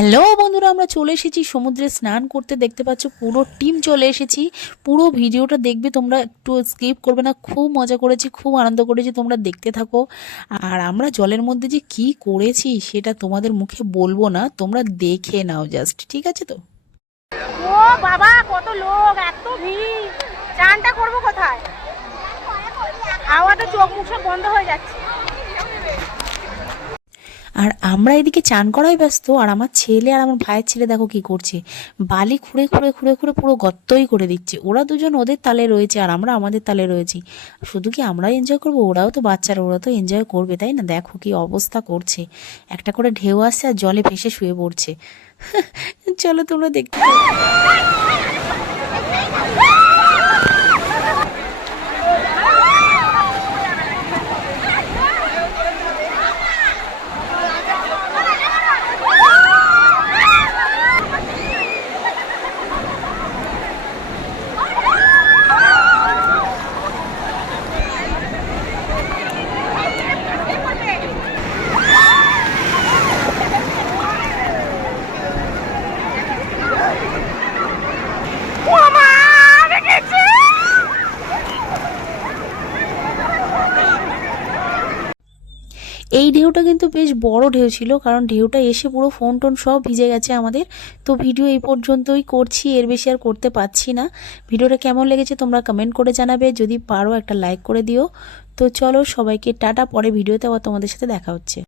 Hello বন্ধুরা, আমরা চলে এসেছি সমুদ্রে স্নান করতে। দেখতে পাচ্ছ পুরো টিম চলে এসেছি। পুরো ভিডিওটা দেখবে, তোমরা একটু স্কিপ করবে না। খুব মজা করেছি, খুব আনন্দ করেছি, তোমরা দেখতে থাকো। আর আমরা জলের মধ্যে যে কি করেছি সেটা তোমাদের মুখে বলবো না, তোমরা দেখে নাও জাস্ট, ঠিক আছে তো? ও বাবা, কত লোক, এত ভিড়! চানটা করবো কোথায়? হাওয়াতে চোখ মুখ সব বন্ধ হয়ে যাচ্ছে। আর আমরা এদিকে চান করাই ব্যস্ত, আর আমার ছেলে আর আমার ভাইয়ের ছেলে দেখো কি করছে, বালি খুঁড়ে খুঁড়ে খুঁড়ে খুঁড়ে পুরো গর্তই করে দিচ্ছে। ওরা দুজন ওদের তালে রয়েছে আর আমরা আমাদের তালে রয়েছি। শুধু কি আমরাই এনজয় করবো? ওরাও তো বাচ্চারা, ওরা তো এনজয় করবে, তাই না? দেখো কি অবস্থা করছে, একটা করে ঢেউ আসছে আর জলে ভেসে শুয়ে পড়ছে। চলো তোমরা দেখতে থাকো। এই ঢেউটা কিন্তু বেশ বড় ঢেউ ছিল, কারণ ঢেউটা এসে পুরো ফোন টোন সব ভিজে গেছে আমাদের। তো ভিডিও এই পর্যন্তই করছি, এর বেশি আর করতে পারছি না। ভিডিওটা কেমন লেগেছে তোমরা কমেন্ট করে জানাবে, যদি পারো একটা লাইক করে দিও। তো চলো সবাইকে টাটা, পরে ভিডিওতে আবার তোমাদের সাথে দেখা হচ্ছে।